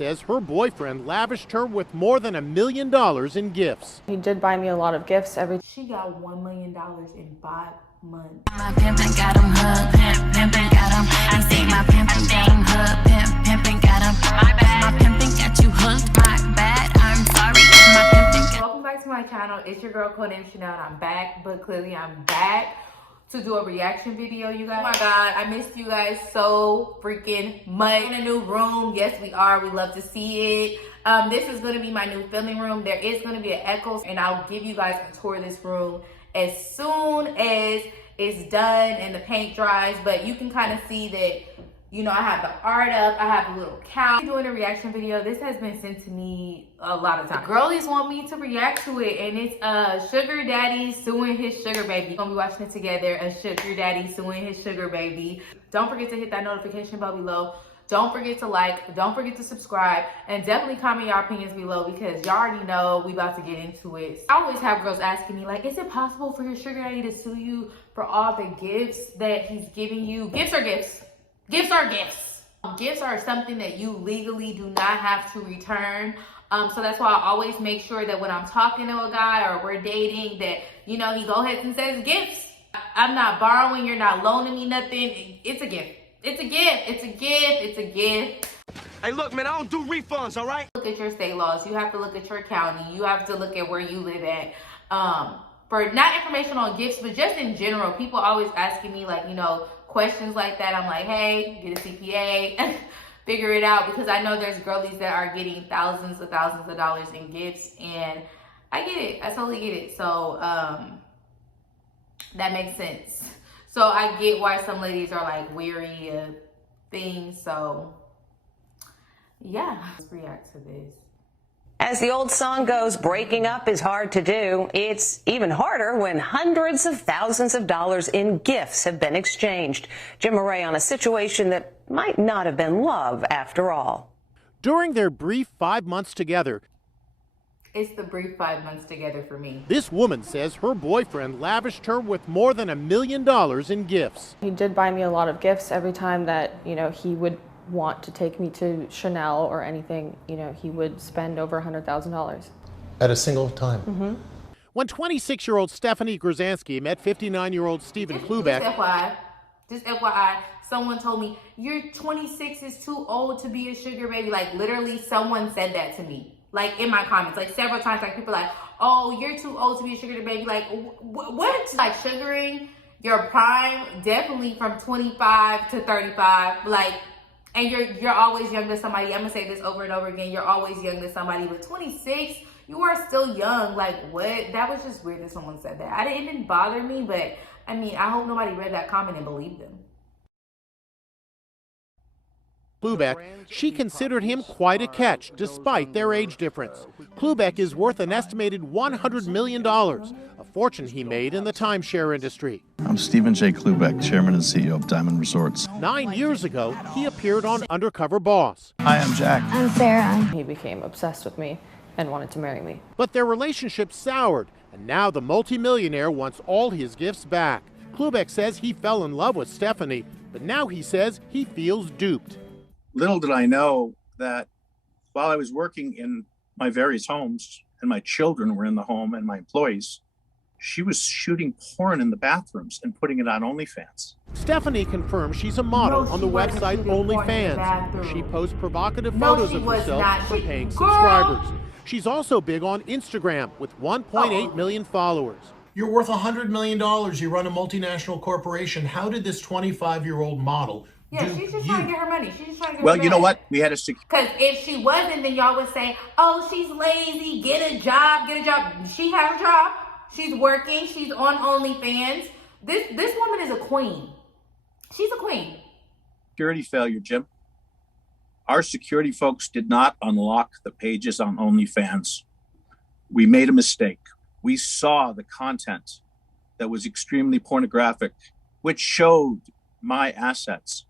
says her boyfriend lavished her with more than $1 million in gifts. He did buy me a lot of gifts every. She got $1 million in 5 months. My pimpin' got him hooked, pimpin' got him. I say my pimpin' got him hooked, pimpin' got him. My bad, my pimpin' got you hooked. My bad, I'm sorry. My pimpin'. Welcome back to my channel. It's your girl Codenamechanel, and I'm back, but clearly I'm back to do a reaction video, you guys. Oh my god, I missed you guys so freaking much. In a new room, yes we are, we love to see it. This is gonna be my new filming room. There is gonna be an echo, and I'll give you guys a tour of this room as soon as it's done and the paint dries. But you can kind of see that, you know, I have the art up, I have a little couch. I'm doing a reaction video. This has been sent to me a lot of times. Girlies want me to react to it, and it's Sugar Daddy suing his sugar baby. We're gonna be watching it together, a Sugar Daddy suing his sugar baby. Don't forget to hit that notification bell below. Don't forget to like, don't forget to subscribe, and definitely comment your opinions below, because y'all already know we about to get into it. I always have girls asking me, like, is it possible for your sugar daddy to sue you for all the gifts that he's giving you? Gifts are gifts. Gifts are gifts. Gifts are something that you legally do not have to return. So that's why I always make sure that when I'm talking to a guy or we're dating, that, you know, he go ahead and says gifts. I'm not borrowing, you're not loaning me nothing. It's a gift. It's a gift. It's a gift. It's a gift. Hey, look, man, I don't do refunds, all right? Look at your state laws. You have to look at your county. You have to look at where you live at. For not information on gifts, but just in general, people always asking me, like, you know, questions like that. I'm like, hey, get a CPA, figure it out, because I know there's girlies that are getting thousands of dollars in gifts, and I get it. I totally get it. So that makes sense. So I get why some ladies are like weary of things. So yeah, let's react to this. As the old song goes, breaking up is hard to do. It's even harder when hundreds of thousands of dollars in gifts have been exchanged. Jim Murray on a situation that might not have been love after all. During their brief 5 months together, it's the brief 5 months together for me. this woman says her boyfriend lavished her with more than $1 million in gifts. He did buy me a lot of gifts every time that, you know, he would want to take me to Chanel or anything. You know, he would spend over $100,000 at a single time. Mm-hmm. When 26-year-old Stephanie Grzansky met 59-year-old Stephen Klubeck, just FYI, someone told me, you're 26 is too old to be a sugar baby. Like, literally, someone said that to me. Like, in my comments, like, several times, like, people like, oh, you're too old to be a sugar baby. Like, what? Like, sugaring your prime, definitely from 25 to 35. Like, and you're always young to somebody. I'm gonna say this over and over again. You're always young to somebody. But 26, you are still young. Like, what? That was just weird that someone said that. It didn't bother me, but I mean, I hope nobody read that comment and believed them. Klubeck, she considered him quite a catch, despite their age difference. Klubeck is worth an estimated $100 million, a fortune he made in the timeshare industry. I'm Stephen J. Klubeck, Chairman and CEO of Diamond Resorts. 9 years ago, he appeared on Undercover Boss. Hi, I'm Jack. I'm Sarah. He became obsessed with me and wanted to marry me. But their relationship soured, and now the multimillionaire wants all his gifts back. Klubeck says he fell in love with Stephanie, but now he says he feels duped. Little did I know that while I was working in my various homes, and my children were in the home and my employees, she was shooting porn in the bathrooms and putting it on OnlyFans. Stephanie confirms she's a model on the website OnlyFans. She posts provocative photos of herself for paying subscribers. She's also big on Instagram with 1.8 million followers. You're worth $100 million. You run a multinational corporation. How did this 25-year-old model she's just trying to get her money. She's just trying to get Well, her you know money. what? We had a because if she wasn't, then y'all would say, oh, she's lazy, get a job, get a job. She has a job. She's working. She's on OnlyFans. This woman is a queen. She's a queen. security failure, Jim. Our security folks did not unlock the pages on OnlyFans. We made a mistake. We saw the content that was extremely pornographic, which showed my assets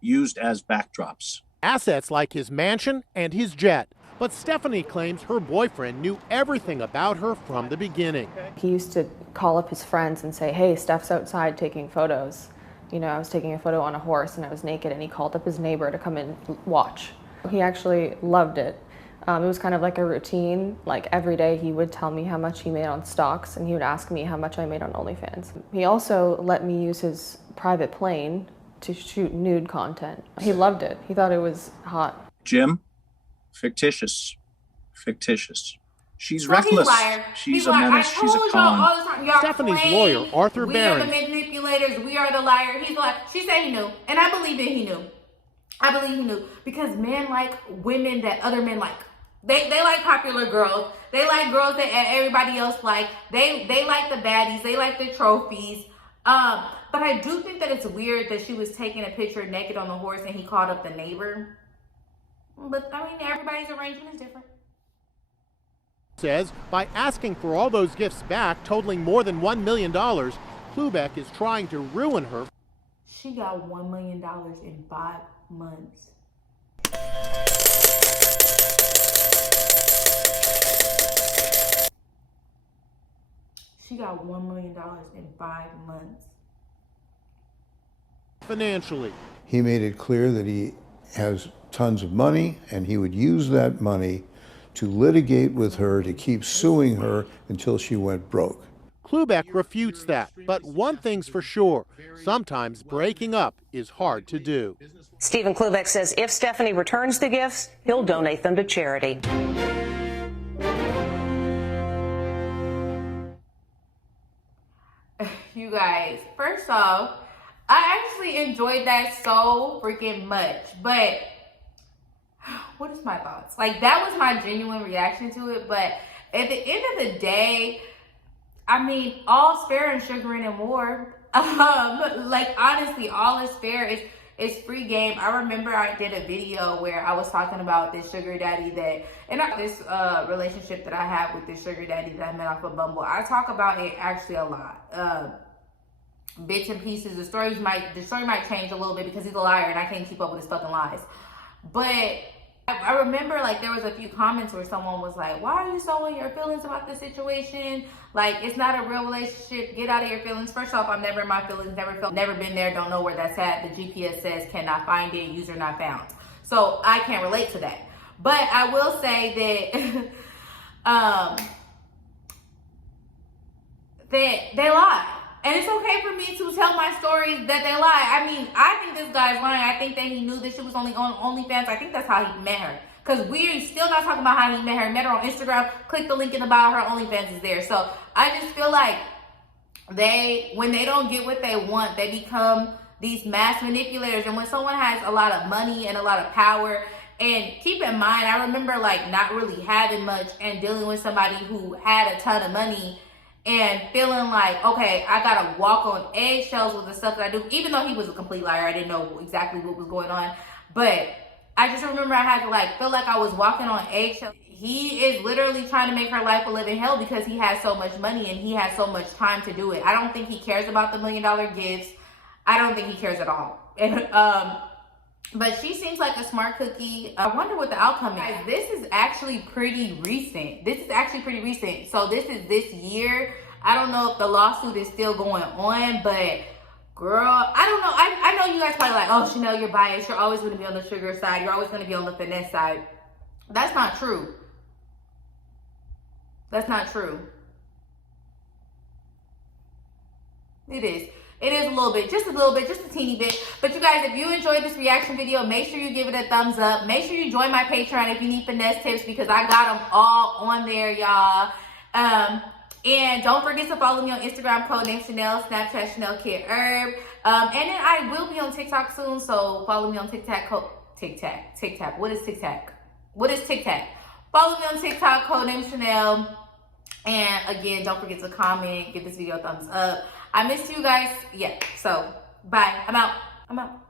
used as backdrops. Assets like his mansion and his jet. But Stephanie claims her boyfriend knew everything about her from the beginning. He used to call up his friends and say, hey, Steph's outside taking photos. You know, I was taking a photo on a horse and I was naked, and he called up his neighbor to come and watch. He actually loved it. It was kind of like a routine. Like every day he would tell me how much he made on stocks, and he would ask me how much I made on OnlyFans. He also let me use his private plane to shoot nude content. He loved it. He thought it was hot. Jim, fictitious. She's reckless. She's a menace. She's a con. Stephanie's lawyer, Arthur Barron. We are the manipulators. We are the liar. He's like, she said he knew. And I believe that he knew. I believe he knew. Because men like women that other men like. They like popular girls. They like girls that everybody else like. They like the baddies. They like the trophies. But I do think that it's weird that she was taking a picture naked on the horse and he called up the neighbor. But I mean, everybody's arrangement is different. Says by asking for all those gifts back, totaling more than $1 million, Klubeck is trying to ruin her. She got $1 million in 5 months. She got $1 million in 5 months. Financially. He made it clear that he has tons of money and he would use that money to litigate with her, to keep suing her until she went broke. Klubeck refutes that, but one thing's for sure, sometimes breaking up is hard to do. Stephen Klubeck says if Stephanie returns the gifts, he'll donate them to charity. You guys, first off, I actually enjoyed that so freaking much, but what is my thoughts? Like, that was my genuine reaction to it, but at the end of the day, I mean, all's fair in sugaring and more. Like, honestly, all is fair. It's free game. I remember I did a video where I was talking about this sugar daddy this relationship that I had with this sugar daddy that I met off of Bumble. I talk about it actually a lot. Bits and pieces. The story might change a little bit because he's a liar and I can't keep up with his fucking lies. But I remember, like, there was a few comments where someone was like, why are you so in your feelings about the situation? Like, it's not a real relationship. Get out of your feelings. First off, I'm never in my feelings. Never been there. Don't know where that's at. The GPS says cannot find it. User not found. So I can't relate to that. But I will say that that they lie. And it's okay for me to tell my stories that they lie. I mean, I think this guy's lying. I think that he knew that she was only on OnlyFans. I think that's how he met her. Because we're still not talking about how he met her. He met her on Instagram. Click the link in the bio. Her OnlyFans is there. So I just feel like when they don't get what they want, they become these mass manipulators. And when someone has a lot of money and a lot of power, and keep in mind, I remember like not really having much and dealing with somebody who had a ton of money and feeling like, okay, I gotta walk on eggshells with the stuff that I do. Even though he was a complete liar, I didn't know exactly what was going on. But I just remember I had to like feel like I was walking on eggshells. He is literally trying to make her life a living hell because he has so much money and he has so much time to do it. I don't think he cares about the $1 million gifts. I don't think he cares at all. And but she seems like a smart cookie. I wonder what the outcome is. This is actually pretty recent. So this is this year. I don't know if the lawsuit is still going on, but girl, I don't know. I know you guys probably like, oh, Chanel, you're biased. You're always going to be on the sugar side. You're always going to be on the finesse side. That's not true. That's not true. It is. It is a little bit, just a teeny bit. But you guys, if you enjoyed this reaction video, make sure you give it a thumbs up. Make sure you join my Patreon if you need finesse tips because I got them all on there, y'all. And don't forget to follow me on Instagram, Codenamechanel, Snapchat, Chanel Kid Herb. And then I will be on TikTok soon, so follow me on TikTok. What is TikTok? Follow me on TikTok, Codenamechanel. And again, don't forget to comment, give this video a thumbs up. I missed you guys. Yeah, so bye. I'm out. I'm out.